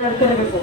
ನಡ್ತಿರ್ಬೇಕು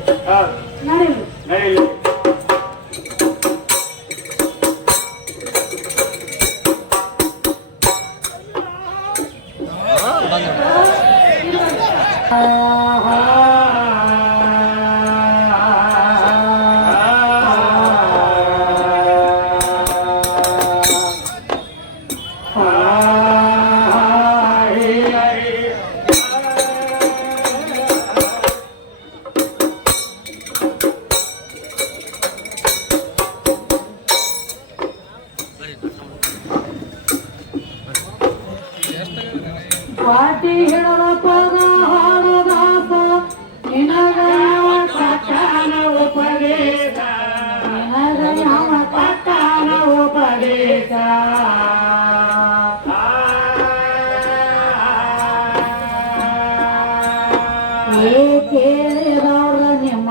ಕೇಳಿದವ್ರ ನಿಮ್ಮ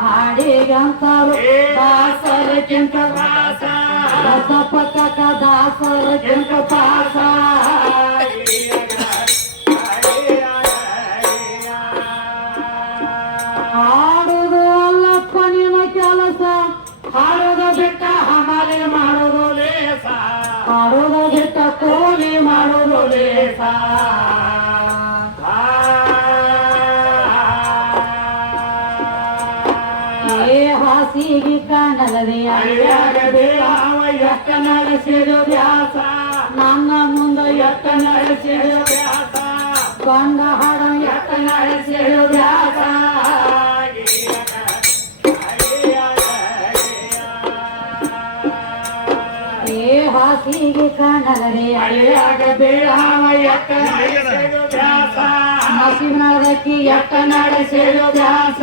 ಹಾಡಿಗಂತರು ದಾಸರ ಚಿಂತ ದಾಸರ ಚಿಂತ ಪಾಸ ಹಾಡುದು ಅಲ್ಲಪ್ಪ ನಿನ್ನ ಕೆಲಸ. ಹಾಡುದ ಬಿಟ್ಟ ಹಮಾಲಿ ಮಾಡುದು ಲೇಸ. ಹಾಡುದ ಬಿಟ್ಟ ಕೋಲಿ ಮಾಡುದು ಲೇಸ. ಹಾಸಿಗೆ ಕಾಣಲದೆ ಎಷ್ಟ ನಡೆಸಿದು ವ್ಯಾಸ ನನ್ನ ಮುಂದೆ ಎತ್ತ ನಡೆಸಿದು ವ್ಯಾಸ ಬಂದ ಹಾಡ ಎತ್ತ ನಡೆಸಿದು ವ್ಯಾಸ ಏ ಹಾಸಿಗೆ ಕಾಣಲರೆ. ಅಳಿಯಾಗ ಅವ ಎತ್ತ ನಡೆಸಿದು ವ್ಯಾಸ ನಸಿನದಕ್ಕಿ ಎತ್ತ ನಡೆಸಿದು ವ್ಯಾಸ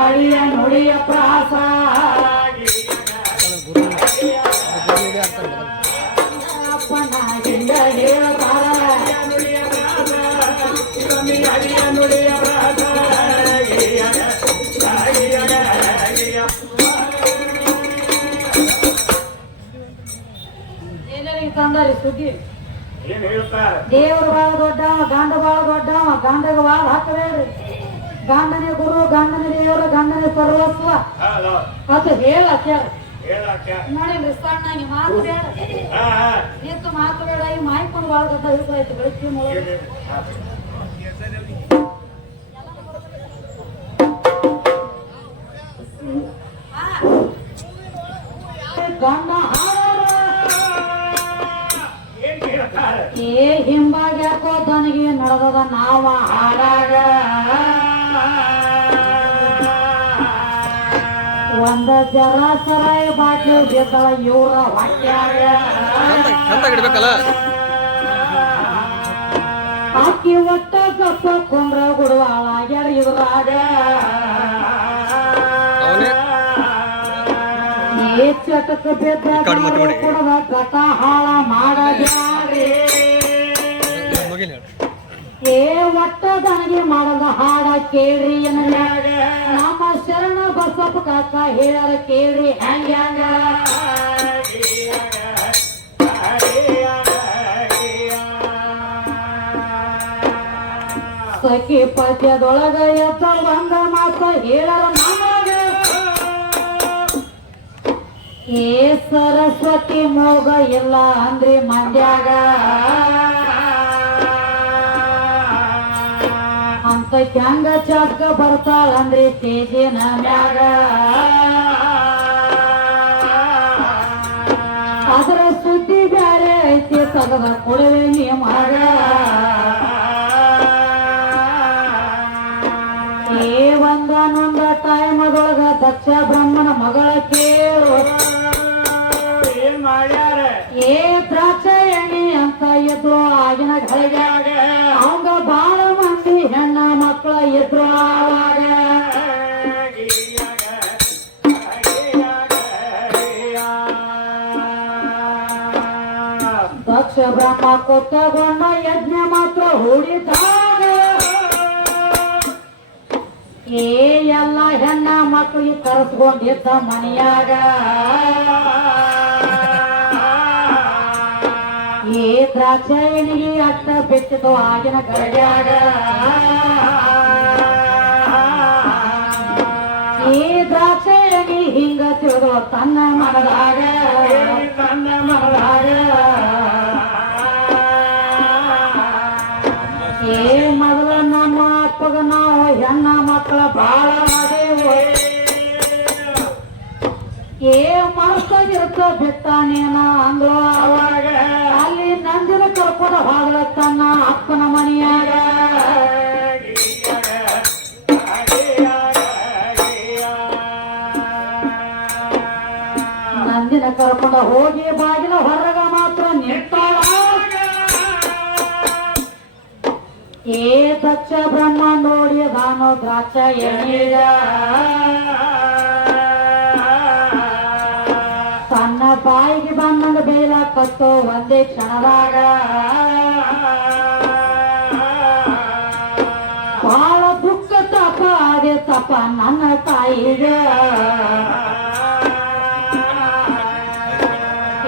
ಮಾತಿಗೊಮ್ಮಿ ಅಳಿಯ ನುಡಿಯ ಪ್ರಾಸ ಅಪ್ಪನ ಹಿಂಗ ಹೇಳತಾರ ಎಲ್ಲರಿಗೆ ತಂದಾರಿ ಸುದ್ದಿ ಏನ್ ಹೇಳ್ತಾರೆ ದೇವ್ರ ಬಾಳ ದೊಡ್ಡವ ಗಂಡ ಬಾಳ ದೊಡ್ಡವ ಗಂಡಗ ಬಾಳ ಹಾಕಬೇಡ್ರಿ ಗಂಡನೇ ಗುರು ಗಾಂಧನ ದೇವರ ಗಾಂಧನ ಸರ್ವಸ್ವ. ಅದು ಹೇಳ ನೋಡಿಲ್ರಿ ಸಣ್ಣಾಗಿ ಮಾತು ಬೇಡ ನಿಂತು ಬೇಡ ಈ ಮಾಯ್ಕೊಂಡು ಬೆಳಗ್ಗೆ ಗಂಡ ಏ ಹಿಂಬಾಗ್ಯಾಕೋ ದನಿಗೆ ತನಗೆ ನಡೆದದ ನಾವ ಹಾಡಾಗ. ಒಂದ ಜರ ಸರಾಯ ಬಾಟ್ಲು ಇವರ ಇವ್ರ ಇಡ್ಬೇಕಲ್ಲ ಅಕ್ಕಿ ಒಟ್ಟ ಕಪ್ಪ ಕುಂದ್ರ ಗುಡುವಾಳಾಗ್ಯಾರ ಏ ಚಟಕ. ಕುಡದ ಕಟ ಹೇಳು ಏ ಒಟ್ಟದಾಗಿ ಮಾಡದ ಹಾಡ ಕೇಳ್ರಿ ಎನ್ನಲ್ಯಾಗ ನಮ್ಮ ಶರಣ ಬಸಪ್ಪ ಕಾಕ ಹೇಳ್ಯಾರ ಕೇಳ್ರಿ ಹಂಗ್ಯಾಂಗ ಸಖಿ ಪದ್ಯದೊಳಗ ಎದ್ದ ಬಂದ ಮಾತ ಹೇಳರ ನಮಗ. ಏ ಸರಸ್ವತಿ ಮೋಗ ಇಲ್ಲ ಅಂದ್ರಿ ಮಂಡ್ಯಾಗ. ಅಂತ ಕ್ಯಾಂಗ ಚಾಕ ಬರ್ತಾಳ ಅಂದ್ರೆ ತೇಜಿನ ಮ್ಯಾಗ. ಅದರ ಸುದ್ದಿ ಬ್ಯಾರೆ ಐತಿ ತಗದ ಕೊಡುವೆ ನೀ ಮಗ ಏ ಒಂದಾನೊಂದ ಟೈಮದೊಳಗ ದಕ್ಷ ಬ್ರಹ್ಮನ ಮಗಳ ಕೇಳು. ಏ ಎಣ್ಣೆ ಅಂತ ಎದ್ದು ಆಗಿನ ಘಳಿಗ್ಯಾಗ ದಕ್ಷ ಬ್ರಹ್ಮ ಕೊತ್ತಗೊಂಡ ಯಜ್ಞ ಮಾತ್ರ ಹೂಡಿದಾಗ ಏ ಎಲ್ಲ ಹೆಣ್ಣ ಮಕ್ಕಳಿಗೆ ಕರೆಸ್ಕೊಂಡಿದ್ದ ಮನೆಯಾಗ ಏ ದ್ರಾಕ್ಷಾಯಣಿಗೆ ಅಷ್ಟ ಬಿಟ್ಟಿತು ಆಗಿನ ಗಳಿಗ್ಯಾಗ ತನ್ನ ಮನದಾಗ ತನ್ನ ಮಗಳಾಗ ಏ ಮೊದಲ ನಮ್ಮ ಅಪ್ಪಗ ನಾವು ಹೆಣ್ಣ ಮಕ್ಕಳ ಬಾಳ ಮಾಡೇವು. ಏ ಮನಸ್ಸಾಗಿರುತ್ತ ಬಿತ್ತಾನೇನ ಅಂದ್ರು ಅವಾಗ. ಅಲ್ಲಿ ನಂದಿನ ಕರ್ಕೊಂಡು ತನ್ನ ಅಪ್ಪನ ಏ ದಕ್ಷ ಬ್ರಹ್ಮ ನೋಡಿ ನಾನು ದ್ರಾಕ್ಷ ಎಣ್ಣೀಗ. ತನ್ನ ಬಾಯಿಗೆ ಬಂದ ಬೇಲ ಕತ್ತೋ ಒಂದೇ ಕ್ಷಣದಾಗ. ಬಹಳ ದುಃಖ ತಪ ಅದೇ ತಪ ನನ್ನ ತಾಯಿಗ.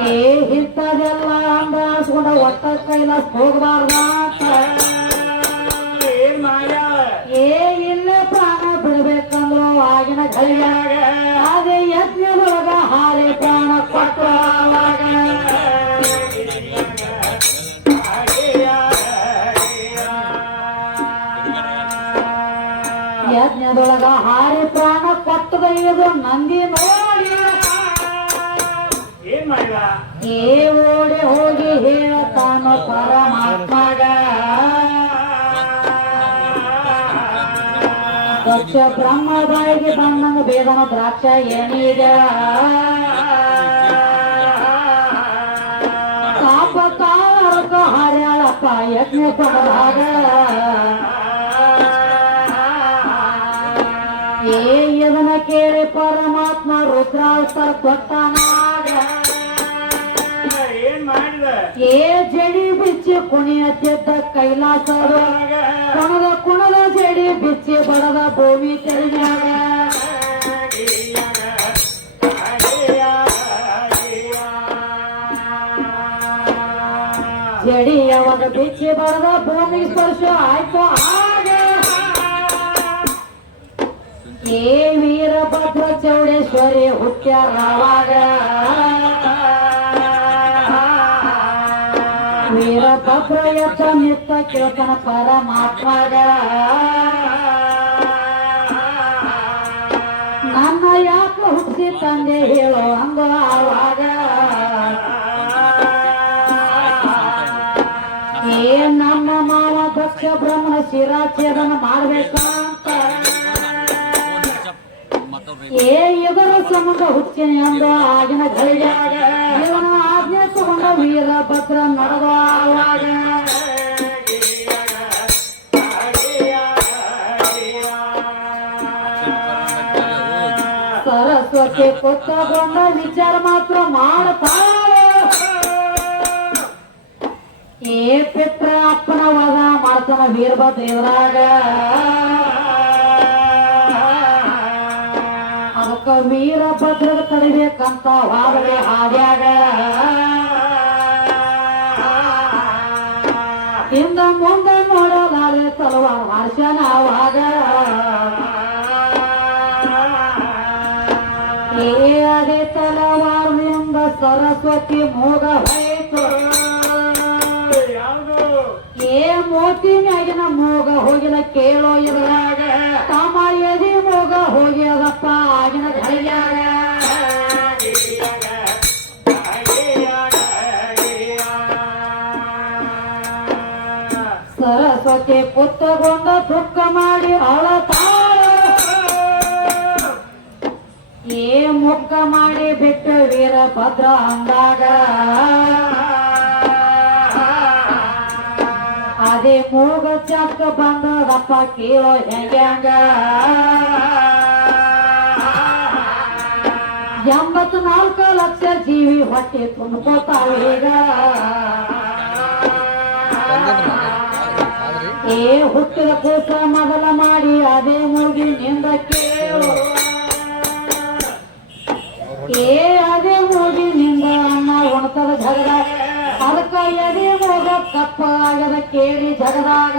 ಏ ಇಂಥದೆಲ್ಲ ಕೂಡ ಒಟ್ಟ ಕೈಲ ಹೋಗಬಾರ್ದ. ಅದೇ ಯಜ್ಞದೊಳಗ ಹಾರಿ ಪ್ರಾಣ ಯಜ್ಞದೊಳಗ ಹಾರಿ ನಂದಿ ನೋಡಿ ಏನ್ ಮಾಡಿದ? ಏ ಓಡಿ ಹೋಗಿ ಹೇಳತಾನು ಪರಮಾತ್ಮಗ. ದಕ್ಷ ಬ್ರಹ್ಮ ಬಾಯಿಗೆ ಬಂದಂಗ ಬೇದನ ದ್ರಾಕ್ಷ ಏನಿದ ತಾಪ ಕಾಲಕ್ಕ ಹರ್ಯಾಳಪ್ಪ ಯಜ್ಞ ಕೊಡಲಾಗ ಏ ಇದನ್ನ ಕೇಳಿ ಪರಮಾತ್ಮ ರುದ್ರಾವತಾರ ಕೊಟ್ಟಾನ ಏನ್ ಮಾಡಿದ? ಏ ಜಡಿ ಬಿಚ್ಚಿ ಕುಣಿಯತ್ತಿದ್ದ ಕೈಲಾಸದ ಕುಣದ ಜಡಿ ಬಿಚ್ಚಿ ಬಡದ ಭೂಮಿ ಕೆಳಗ್ಯಾಗ ಜಡಿ ಯಾವಾಗ ಬಿಚ್ಚಿ ಬಡದ ಭೂಮಿ ಸ್ಪರ್ಶ ಆಯ್ತು ಆಗ. ಏ ವೀರಭದ್ರ ಚೌಡೇಶ್ವರಿ ಹುಟ್ಟ್ಯಾರವಾಗ. ವೀರಭದ್ರ ಎತ್ತ ನಿತ್ತ ಕೇಳ್ತಾನ ಪರಮಾತ್ಮಗ. ನನ್ನ ಯಾಕ ಹುಟ್ಟಿಸಿ ತಂದೆ ಹೇಳೋ ಹಂಗ ಆವಾಗ ಏ ನಮ್ಮ ಮಾವ ದಕ್ಷ ಬ್ರಹ್ಮನ ಶಿರಾಚ್ಛೇದನ ಮಾಡ್ಬೇಕಂತ ಏ ಇದರ ಸಂಬಂಧ ಹುಚ್ಚಿನಿ ಅಂದ ಆಗಿನ ಗಳಿಗ್ಯಾಗ ಇವನ ಆಜ್ಞೆ ತಗೊಂಡ ವೀರಭದ್ರ ನಡೆದ ಆವಾಗ ಸರಸ್ವತಿ ಬ್ರಹ್ಮ ವಿಚಾರ ಮಾತ್ರ ಮಾಡ್ತಾರ ಏ ಪಿತ್ರ ಅಪ್ಪನ ಒಳಗ ಮಾಡ್ತಾನ ವೀರಭದ್ರ ದೇವರಾಗ. ಅದಕ್ಕ ವೀರಭದ್ರದ ತಡಿಬೇಕಂತ ವಾದನೆ ಹಾದ್ಯಾಗ. ಹಿಂದ ಮುಂದೆ ನೋಡಲಾರೆ ತಲವಾರ ಸರಸ್ವತಿ ಮೋಗ ಹೋಯ್ತು. ಯಾವುದು? ಏ ಮೋತಿ ಮ್ಯಾಗಿನ ಮೋಗ ಹೋಗಿಲ್ಲ ಕೇಳೋ ಇದ್ರಾಗ ತಮ್ಮ ಎದಿ ಮೋಗ ಹೋಗ್ಯದಪ್ಪ ಆಗಿನ ಧೈರ್ಯಾಗ. ಸರಸ್ವತಿ ಪುತ್ತಗೊಂಡ ದುಃಖ ಮಾಡಿ ಅಳತಾಳ. ಏ ಮೊಗ್ಗ ಮಾಡಿ ಬಿಟ್ಟು ವೀರಭದ್ರ ಅಂದಾಗ ಅದೇ ಮೂಗ ಚಕ್ಕ ಬಂದದಪ್ಪ ಕೇಳೋ ಹೆಂಗ್ಯಾಂಗ. ಎಂಬತ್ ನಾಲ್ಕು ಲಕ್ಷ ಜೀವಿ ಹೊಟ್ಟೆ ತುಂಬ್ಕೋತಾವೀಗ ಏ ಹುಟ್ಟಿದ ಕೂಸ ಮೊದಲ ಮಾಡಿ ಅದೇ ಮೂಗಿ ನಿಂದ ಕೇಳು. ಏ ಉಣತದ ಜಗದ ಅದಕ್ಕ ಎದೆ ಮೂಗ ಕಪ್ಪ ಆಗದ ಕೇಳಿ ಜಗದಾಗ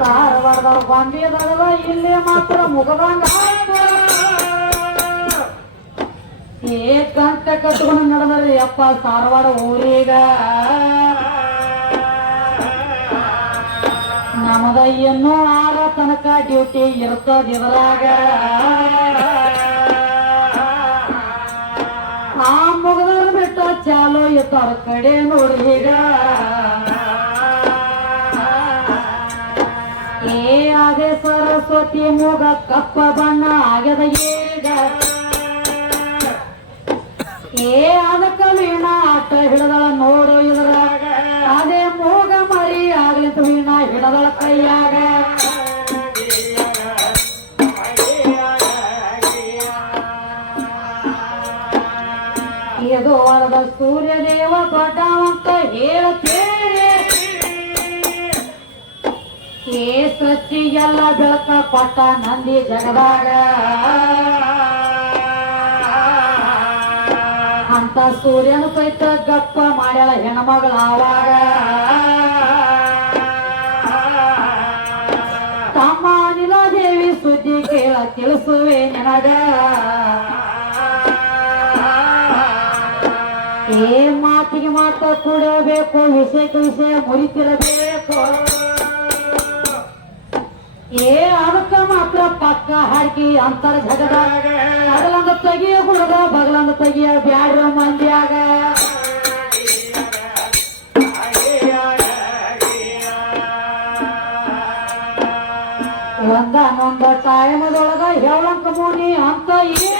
ಧಾರವಾಡದ ಗೊಂಬೆದವ ಇಲ್ಲಿ ಮಾತ್ರ ಮುಗದಂಗ ಏ ಕಂಟ ಕಟ್ಕೊಂಡು ನಡೆದ್ರಿ ಅಪ್ಪ ಧಾರವಾಡ ಊರೀಗ ಇನ್ನೂ ಆಗ ತನಕ ಡ್ಯೂಟಿ ಇರ್ತದ ಇದ್ರಾಗ ಆ ಮುಗದವ್ರ ಬಿಟ್ಟ ಚಾಲೋ ಇರ್ತಾರ ಕಡೆ ನೋಡ್ರೀಗ ಏ ಅದೇ ಸರಸ್ವತಿ ಮೂಗ ಕಪ್ಪ ಬಣ್ಣ ಆಗ್ಯದ ಈಗ. ಏ ಅದಕ್ಕ ವೀಣ ಆಟ ಹಿಡದ ನೋಡು ಸೃಷ್ಟಿಗೆಲ್ಲ ಬೆಳಕ ಕೊಟ್ಟ ನಂದಿ ಜಗದಾಗ ಅಂತ ಸೂರ್ಯನ ಸಹಿತ ಗಪ್ಪ ಮಾಡ್ಯಾಳ ಹೆಣ್ಮಗಳ ಆವಾಗ ತಮ್ಮ ಅನಿಲಾದೇವಿ ಸುದ್ದಿ ಕೇಳ ತಿಳಿಸುವೆ ನಿನಗ. ಏ ಮಾತಿಗೆ ಮಾತ ಕೂಡಬೇಕು, ವಿಷಯಕ್ಕೆ ವಿಷಯ ಮುರಿತಿರಬೇಕು. ಏ ಅದಕ್ಕ ಮಾತ್ರ ಪಕ್ಕ ಹಾಕಿ ಅಂತರ ಜಗದ. ಅಗಲಂದ ತೆಗಿಯ ಹುಡುಗ, ಬಗಲಂದ ತೆಗಿಯ ಬ್ಯಾಡ್ರ ಮಂದ್ಯಾಗ. ಒಂದಾನೊಂದ ಟೈಮದೊಳಗ ಹೇಳಂಕ ಮೂನಿ ಅಂತ ಏ